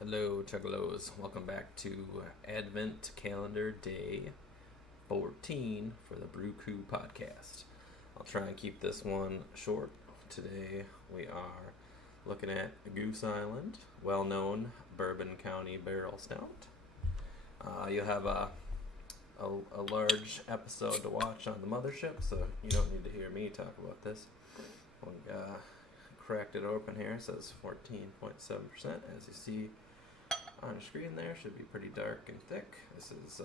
Hello, Chuggalos. Welcome back to Advent Calendar Day 14 for the Brew Crew podcast. I'll try and keep this one short. Today we are looking at Goose Island, well known Bourbon County Barrel Stout. You'll have a large episode to watch on the mothership, so you don't need to hear me talk about this. We cracked it open here. It says 14.7%. As you see on your screen there, should be pretty dark and thick. This is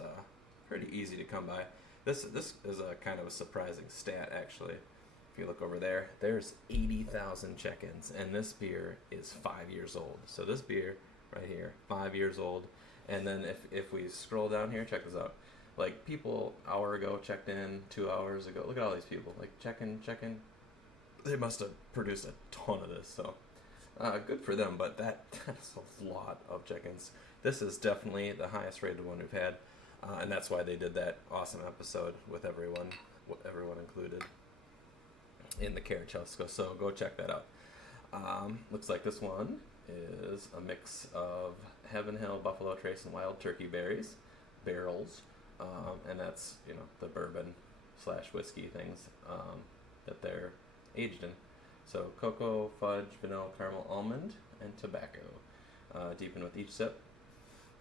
pretty easy to come by. This is a kind of a surprising stat, actually. If you look over there, there's 80,000 check-ins, and this beer is 5 years old. So this beer right here, 5 years old. And then if we scroll down here, check this out. Like, people hour ago checked in, 2 hours ago. Look at all these people. Like, check in. They must have produced a ton of this, so good for them, but that's a lot of check-ins. This is definitely the highest rated one we've had, and that's why they did that awesome episode with everyone included in the carriage house. So go check that out. Looks like this one is a mix of Heaven Hill, Buffalo Trace, and Wild Turkey berries, barrels, and that's the bourbon / whiskey things that they're aged in. So cocoa, fudge, vanilla, caramel, almond, and tobacco. Deepen with each sip.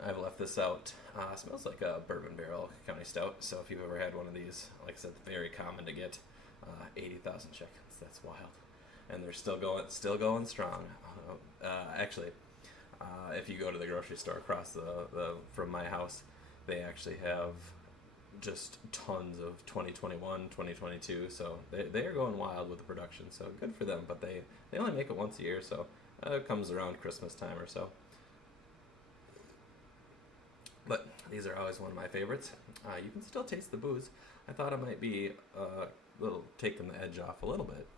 I've left this out. Smells like a bourbon barrel county stout. So if you've ever had one of these, like I said, very common to get. 80,000 check-ins. That's wild, and they're still going strong. Actually, if you go to the grocery store across the from my house, they actually have just tons of 2021, 2022, so they are going wild with the production, so good for them, but they only make it once a year, so it comes around Christmas time or so. But these are always one of my favorites. You can still taste the booze. I thought it might be a little taking the edge off a little bit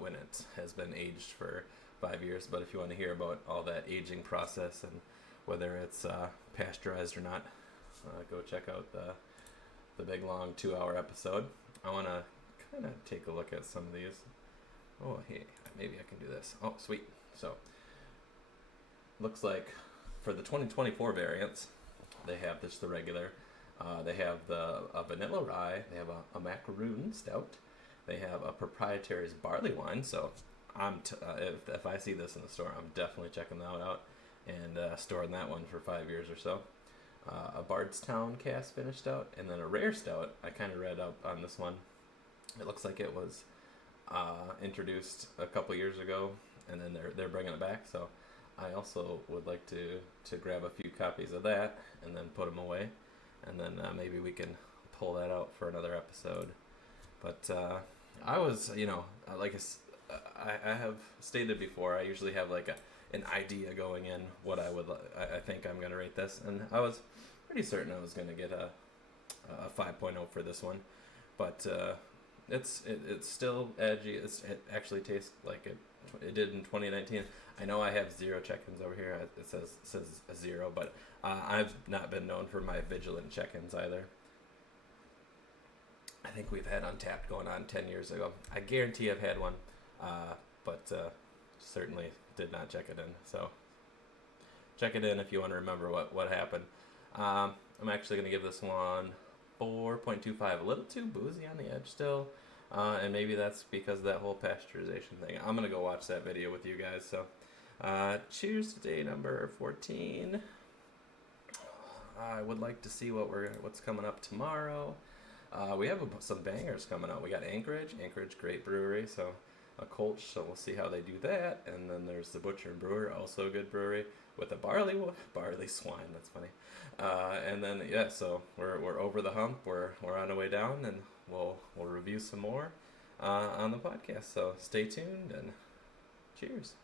when it has been aged for 5 years, but if you want to hear about all that aging process and whether it's pasteurized or not, go check out the big long 2-hour episode. I want to kind of take a look at some of these. Oh, hey, maybe I can do this. Oh, sweet. So, looks like for the 2024 variants, they have just the regular. They have a vanilla rye. They have a macaroon stout. They have a proprietary's barley wine. So, if I see this in the store, I'm definitely checking that out and storing that one for 5 years or so. A Bardstown cast finished stout, and then a rare stout. I kind of read up on this one. It looks like it was introduced a couple years ago, and then they're bringing it back. So I also would like to grab a few copies of that and then put them away, and then maybe we can pull that out for another episode. But I was, I have stated before, I usually have like an idea going in what I think I'm gonna rate this, and I was pretty certain I was gonna get a 5.0 for this one, but it's still edgy. It actually tastes like it did in 2019. I know I have 0 check-ins over here. It says a 0, but I've not been known for my vigilant check-ins either. I think we've had Untapped going on 10 years ago. I guarantee I've had one, but certainly did not check it in. So check it in if you want to remember what happened. I'm actually going to give this one 4.25. A little too boozy on the edge still. And maybe that's because of that whole pasteurization thing. I'm going to go watch that video with you guys. So cheers to day number 14. I would like to see what's coming up tomorrow. We have some bangers coming out. We got Anchorage, great brewery, so a Colch, so we'll see how they do that. And then there's the Butcher and Brewer, also a good brewery with a barley swine. That's funny. And then so we're over the hump. We're on the way down, and we'll review some more on the podcast. So stay tuned and cheers.